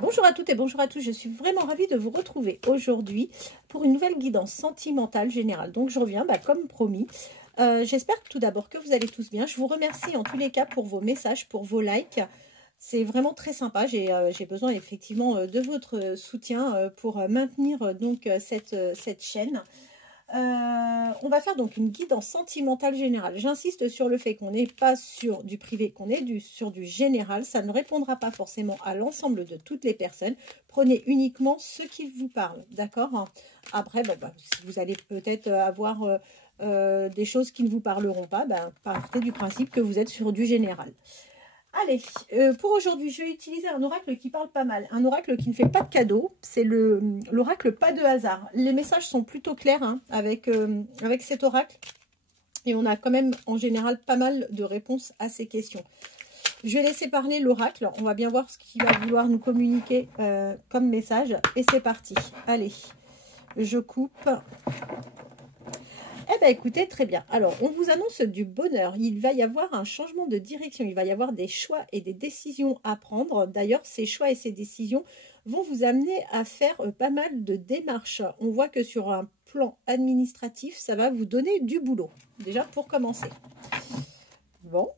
Bonjour à toutes et bonjour à tous, je suis vraiment ravie de vous retrouver aujourd'hui pour une nouvelle guidance sentimentale générale. Donc je reviens comme promis. J'espère tout d'abord que vous allez tous bien. Je vous remercie en tous les cas pour vos messages, pour vos likes. C'est vraiment très sympa. J'ai besoin effectivement de votre soutien pour maintenir donc cette chaîne. On va faire donc une guidance sentimentale générale. J'insiste sur le fait qu'on n'est pas sur du privé, qu'on est sur du général. Ça ne répondra pas forcément à l'ensemble de toutes les personnes. Prenez uniquement ce qui vous parle, d'accord? Après, si vous allez peut-être avoir des choses qui ne vous parleront pas, partez du principe que vous êtes sur du général. Allez, pour aujourd'hui, je vais utiliser un oracle qui parle pas mal. Un oracle qui ne fait pas de cadeau. C'est l'oracle pas de hasard. Les messages sont plutôt clairs avec cet oracle. Et on a quand même, en général, pas mal de réponses à ces questions. Je vais laisser parler l'oracle. On va bien voir ce qu'il va vouloir nous communiquer comme message. Et c'est parti. Allez, je coupe. Eh bien, écoutez, très bien. Alors, on vous annonce du bonheur. Il va y avoir un changement de direction. Il va y avoir des choix et des décisions à prendre. D'ailleurs, ces choix et ces décisions vont vous amener à faire pas mal de démarches. On voit que sur un plan administratif, ça va vous donner du boulot. Déjà, pour commencer. Bon.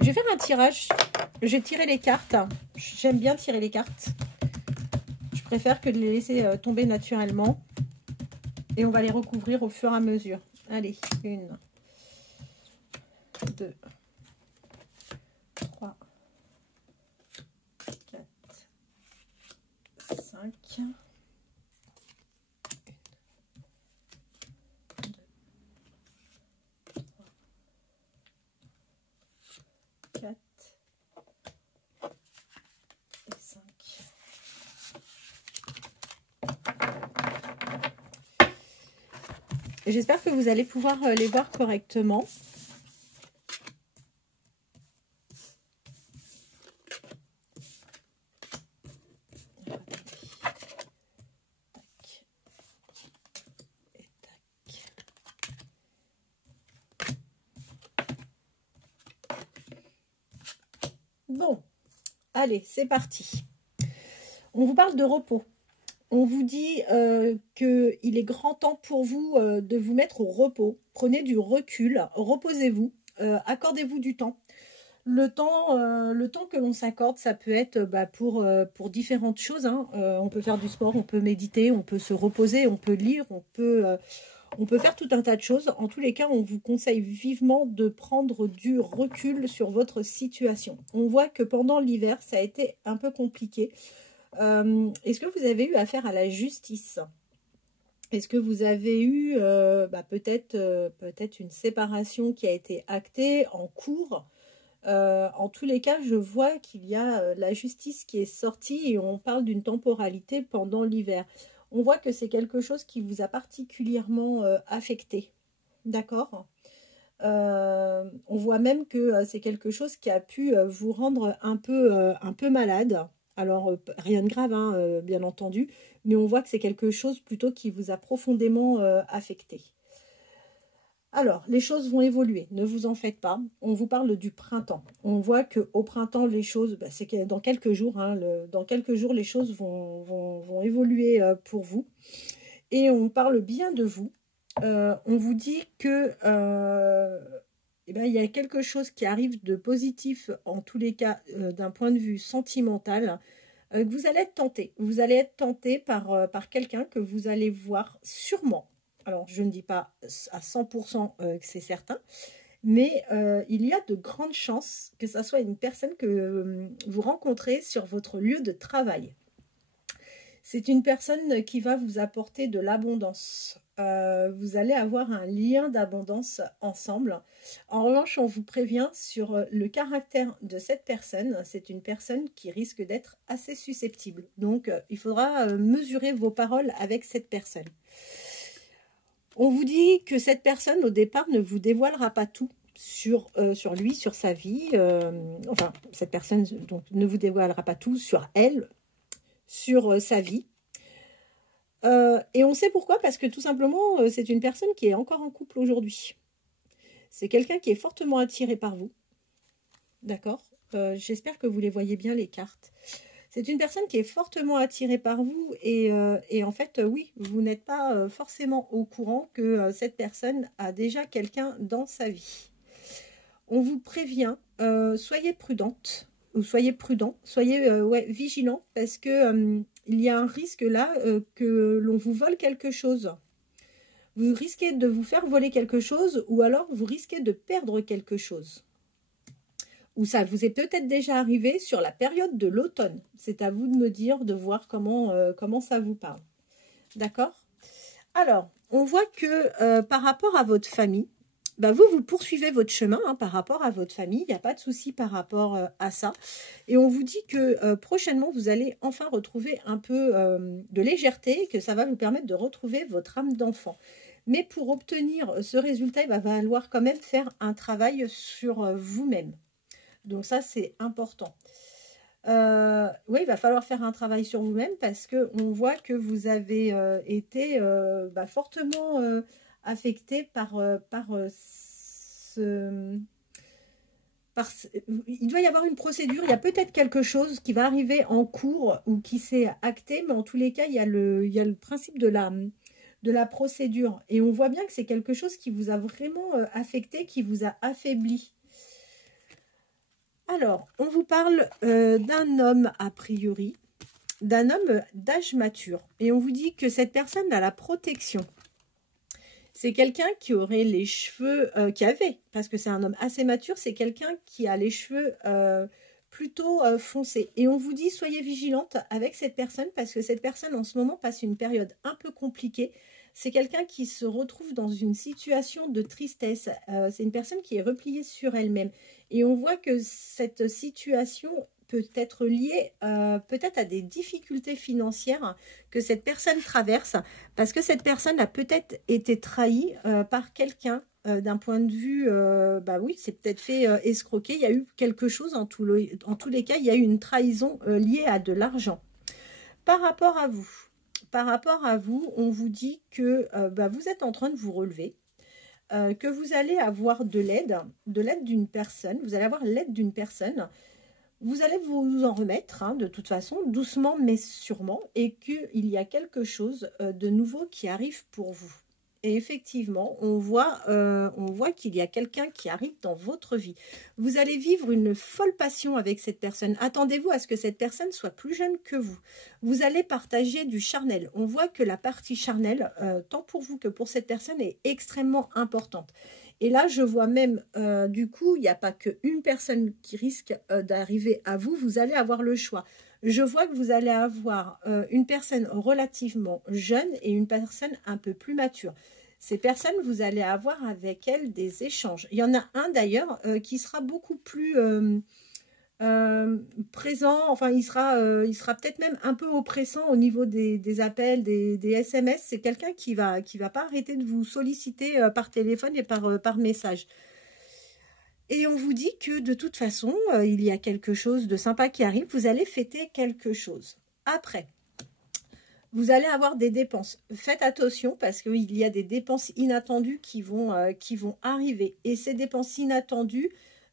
Je vais faire un tirage. Je vais tirer les cartes. J'aime bien tirer les cartes. Je préfère que de les laisser tomber naturellement. Et on va les recouvrir au fur et à mesure. Allez, 1, 2, 3, 4, 5, 1, 2, 3, 4 et 5. J'espère que vous allez pouvoir les voir correctement. Bon, allez, c'est parti. On vous parle de repos. On vous dit qu'il est grand temps pour vous de vous mettre au repos. Prenez du recul, reposez-vous, accordez-vous du temps. Le temps que l'on s'accorde, ça peut être pour différentes choses. On peut faire du sport, on peut méditer, on peut se reposer, on peut lire, on peut faire tout un tas de choses. En tous les cas, on vous conseille vivement de prendre du recul sur votre situation. On voit que pendant l'hiver, ça a été un peu compliqué. Est-ce que vous avez eu affaire à la justice? Est-ce que vous avez eu peut-être une séparation qui a été actée en cours? En tous les cas, je vois qu'il y a la justice qui est sortie et on parle d'une temporalité pendant l'hiver. On voit que c'est quelque chose qui vous a particulièrement affecté. D'accord? On voit même que c'est quelque chose qui a pu vous rendre un peu malade. Alors, rien de grave, bien entendu, mais on voit que c'est quelque chose plutôt qui vous a profondément affecté. Alors, les choses vont évoluer, ne vous en faites pas. On vous parle du printemps. On voit qu'au printemps, les choses, c'est que dans quelques jours, dans quelques jours, les choses vont évoluer pour vous. Et on parle bien de vous. On vous dit que il y a quelque chose qui arrive de positif, en tous les cas, d'un point de vue sentimental, que vous allez être tenté. Vous allez être tenté par quelqu'un que vous allez voir sûrement. Alors, je ne dis pas à 100% que c'est certain, mais il y a de grandes chances que ça soit une personne que vous rencontrez sur votre lieu de travail. C'est une personne qui va vous apporter de l'abondance. Vous allez avoir un lien d'abondance ensemble. En revanche, on vous prévient sur le caractère de cette personne. C'est une personne qui risque d'être assez susceptible. Donc, il faudra mesurer vos paroles avec cette personne. On vous dit que cette personne, au départ, ne vous dévoilera pas tout sur lui, sur sa vie. Enfin, cette personne donc, ne vous dévoilera pas tout sur elle, sur sa vie. Et on sait pourquoi, parce que tout simplement, c'est une personne qui est encore en couple aujourd'hui. C'est quelqu'un qui est fortement attiré par vous. D'accord? J'espère que vous les voyez bien, les cartes. C'est une personne qui est fortement attirée par vous et en fait, oui, vous n'êtes pas forcément au courant que cette personne a déjà quelqu'un dans sa vie. On vous prévient, soyez prudente ou soyez prudent, soyez ouais, vigilant parce que il y a un risque là que l'on vous vole quelque chose. Vous risquez de vous faire voler quelque chose ou alors vous risquez de perdre quelque chose. Ou ça vous est peut-être déjà arrivé sur la période de l'automne. C'est à vous de me dire, de voir comment ça vous parle. D'accord? Alors, on voit que par rapport à votre famille, bah vous poursuivez votre chemin hein, par rapport à votre famille. Il n'y a pas de souci par rapport à ça. Et on vous dit que prochainement, vous allez enfin retrouver un peu de légèreté, que ça va vous permettre de retrouver votre âme d'enfant. Mais pour obtenir ce résultat, il va falloir quand même faire un travail sur vous-même. Donc ça, c'est important. Oui, il va falloir faire un travail sur vous-même parce qu'on voit que vous avez été fortement affecté il doit y avoir une procédure, il y a peut-être quelque chose qui va arriver en cours ou qui s'est acté, mais en tous les cas, il y a le principe de la procédure. Et on voit bien que c'est quelque chose qui vous a vraiment affecté, qui vous a affaibli. Alors, on vous parle d'un homme, a priori, d'un homme d'âge mature. Et on vous dit que cette personne a la protection. C'est quelqu'un qui aurait les cheveux, parce que c'est un homme assez mature, c'est quelqu'un qui a les cheveux plutôt foncés. Et on vous dit, soyez vigilante avec cette personne, parce que cette personne, en ce moment, passe une période un peu compliquée. C'est quelqu'un qui se retrouve dans une situation de tristesse. C'est une personne qui est repliée sur elle-même. Et on voit que cette situation peut être liée peut-être à des difficultés financières que cette personne traverse. Parce que cette personne a peut-être été trahie par quelqu'un d'un point de vue... oui, c'est peut-être fait escroquer. Il y a eu quelque chose, en tous les cas, il y a eu une trahison liée à de l'argent. Par rapport à vous, on vous dit que vous êtes en train de vous relever, que vous allez avoir de l'aide d'une personne, vous allez avoir l'aide d'une personne, vous allez vous en remettre, hein, de toute façon, doucement mais sûrement, et qu'il y a quelque chose de nouveau qui arrive pour vous. Et effectivement, on voit qu'il y a quelqu'un qui arrive dans votre vie. Vous allez vivre une folle passion avec cette personne. Attendez-vous à ce que cette personne soit plus jeune que vous. Vous allez partager du charnel. On voit que la partie charnelle, tant pour vous que pour cette personne, est extrêmement importante. Et là, je vois même, du coup, il n'y a pas qu'une personne qui risque d'arriver à vous. Vous allez avoir le choix. Je vois que vous allez avoir une personne relativement jeune et une personne un peu plus mature. Ces personnes, vous allez avoir avec elles des échanges. Il y en a un d'ailleurs qui sera beaucoup plus présent, enfin il sera peut-être même un peu oppressant au niveau des appels, des SMS. C'est quelqu'un qui va pas arrêter de vous solliciter par téléphone et par message. Et on vous dit que de toute façon, il y a quelque chose de sympa qui arrive. Vous allez fêter quelque chose. Après, vous allez avoir des dépenses. Faites attention parce qu'il y a des dépenses inattendues qui vont arriver. Et ces dépenses inattendues,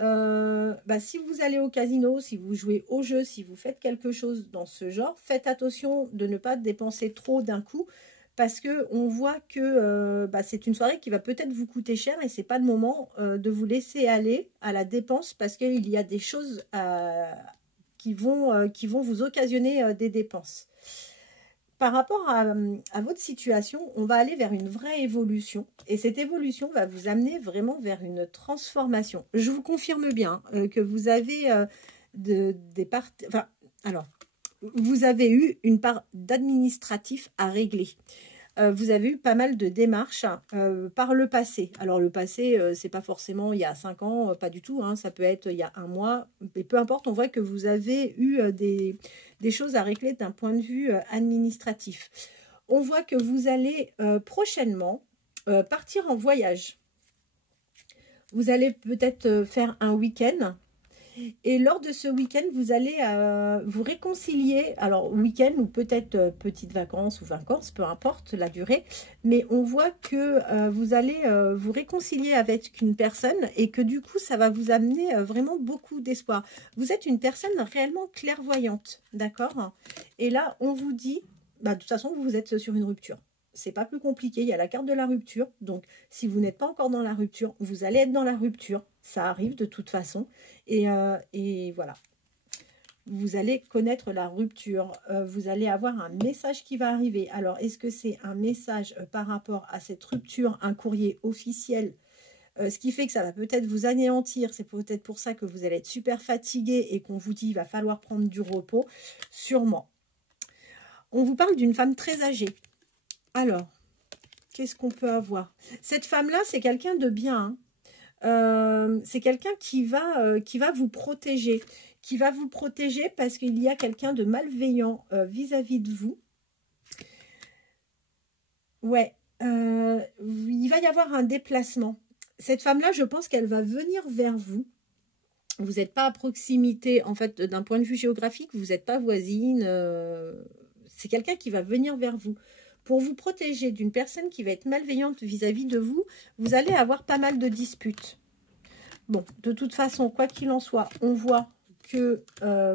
si vous allez au casino, si vous jouez au jeu, si vous faites quelque chose dans ce genre, faites attention de ne pas dépenser trop d'un coup. Parce qu'on voit que c'est une soirée qui va peut-être vous coûter cher et ce n'est pas le moment de vous laisser aller à la dépense parce qu'il y a des choses qui vont vous occasionner des dépenses. Par rapport à votre situation, on va aller vers une vraie évolution et cette évolution va vous amener vraiment vers une transformation. Je vous confirme bien que vous avez vous avez eu une part d'administratif à régler. Vous avez eu pas mal de démarches par le passé. Alors le passé, c'est pas forcément il y a 5 ans, pas du tout. Hein, ça peut être il y a 1 mois. Mais peu importe, on voit que vous avez eu des choses à régler d'un point de vue administratif. On voit que vous allez prochainement partir en voyage. Vous allez peut-être faire un week-end. Et lors de ce week-end, vous allez vous réconcilier. Alors, week-end ou peut-être petites vacances ou vacances, peu importe la durée. Mais on voit que vous allez vous réconcilier avec une personne et que du coup, ça va vous amener vraiment beaucoup d'espoir. Vous êtes une personne réellement clairvoyante, d'accord? Et là, on vous dit, bah, de toute façon, vous êtes sur une rupture. C'est pas plus compliqué, il y a la carte de la rupture. Donc, si vous n'êtes pas encore dans la rupture, vous allez être dans la rupture. Ça arrive de toute façon. Et voilà. Vous allez connaître la rupture. Vous allez avoir un message qui va arriver. Alors, est-ce que c'est un message par rapport à cette rupture, un courrier officiel, ce qui fait que ça va peut-être vous anéantir. C'est peut-être pour ça que vous allez être super fatigué et qu'on vous dit il va falloir prendre du repos. Sûrement. On vous parle d'une femme très âgée. Alors, qu'est-ce qu'on peut avoir? Cette femme-là, c'est quelqu'un de bien. C'est quelqu'un qui va vous protéger. Qui va vous protéger parce qu'il y a quelqu'un de malveillant vis-à-vis de vous. Ouais. Il va y avoir un déplacement. Cette femme-là, je pense qu'elle va venir vers vous. Vous n'êtes pas à proximité, en fait, d'un point de vue géographique. Vous n'êtes pas voisine. C'est quelqu'un qui va venir vers vous. Pour vous protéger d'une personne qui va être malveillante vis-à-vis de vous, vous allez avoir pas mal de disputes. Bon, de toute façon, quoi qu'il en soit, on voit que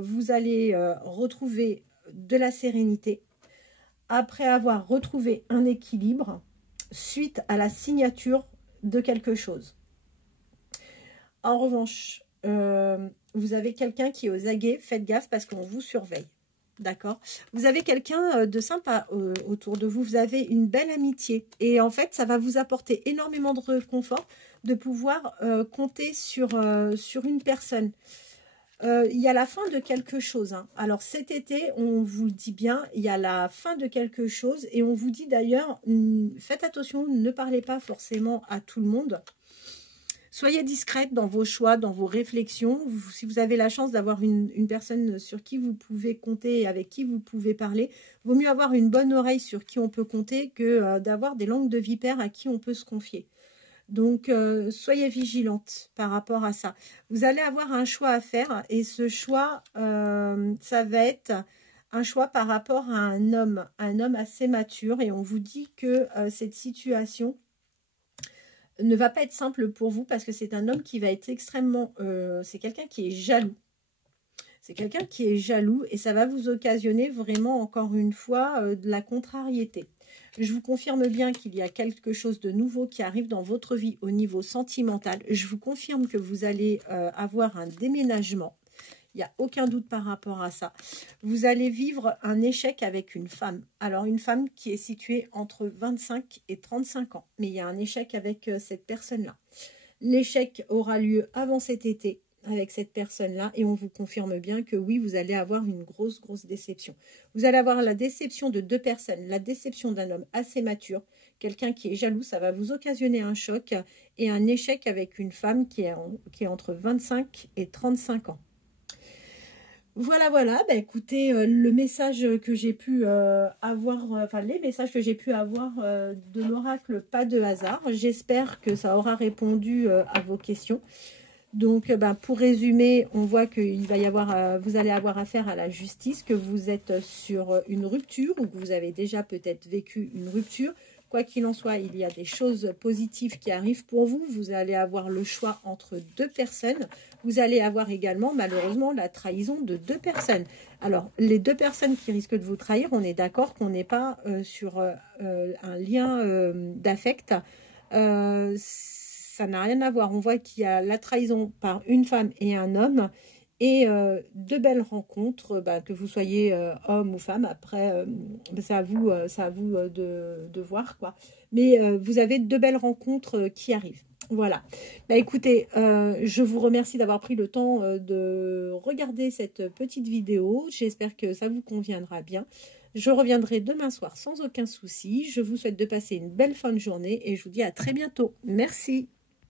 vous allez retrouver de la sérénité après avoir retrouvé un équilibre suite à la signature de quelque chose. En revanche, vous avez quelqu'un qui est aux aguets, faites gaffe parce qu'on vous surveille. D'accord. Vous avez quelqu'un de sympa autour de vous. Vous avez une belle amitié. Et en fait, ça va vous apporter énormément de réconfort de pouvoir compter sur une personne. Il y a la fin de quelque chose. Hein. Alors cet été, on vous le dit bien, il y a la fin de quelque chose. Et on vous dit d'ailleurs, faites attention, ne parlez pas forcément à tout le monde. Soyez discrète dans vos choix, dans vos réflexions. Si vous avez la chance d'avoir une personne sur qui vous pouvez compter et avec qui vous pouvez parler, vaut mieux avoir une bonne oreille sur qui on peut compter que d'avoir des langues de vipère à qui on peut se confier. Donc, soyez vigilante par rapport à ça. Vous allez avoir un choix à faire et ce choix, ça va être un choix par rapport à un homme assez mature. Et on vous dit que cette situation ne va pas être simple pour vous parce que c'est un homme qui va être extrêmement... c'est quelqu'un qui est jaloux. C'est quelqu'un qui est jaloux et ça va vous occasionner vraiment, encore une fois, de la contrariété. Je vous confirme bien qu'il y a quelque chose de nouveau qui arrive dans votre vie au niveau sentimental. Je vous confirme que vous allez avoir un déménagement. Il n'y a aucun doute par rapport à ça. Vous allez vivre un échec avec une femme. Alors, une femme qui est située entre 25 et 35 ans. Mais il y a un échec avec cette personne-là. L'échec aura lieu avant cet été avec cette personne-là. Et on vous confirme bien que oui, vous allez avoir une grosse déception. Vous allez avoir la déception de deux personnes. La déception d'un homme assez mature. Quelqu'un qui est jaloux, ça va vous occasionner un choc. Et un échec avec une femme qui est entre 25 et 35 ans. Voilà, bah écoutez, le message que j'ai pu avoir, les messages que j'ai pu avoir de l'oracle, pas de hasard. J'espère que ça aura répondu à vos questions. Donc, pour résumer, on voit qu'il va y avoir, vous allez avoir affaire à la justice, que vous êtes sur une rupture ou que vous avez déjà peut-être vécu une rupture. Quoi qu'il en soit, il y a des choses positives qui arrivent pour vous. Vous allez avoir le choix entre deux personnes. Vous allez avoir également, malheureusement, la trahison de deux personnes. Alors, les deux personnes qui risquent de vous trahir, on est d'accord qu'on n'est pas sur un lien d'affect. Ça n'a rien à voir. On voit qu'il y a la trahison par une femme et un homme. Et de belles rencontres, que vous soyez homme ou femme, après, c'est à vous, de voir, quoi. Mais vous avez de belles rencontres qui arrivent. Voilà. Écoutez, je vous remercie d'avoir pris le temps de regarder cette petite vidéo. J'espère que ça vous conviendra bien. Je reviendrai demain soir sans aucun souci. Je vous souhaite de passer une belle fin de journée et je vous dis à très bientôt. Merci.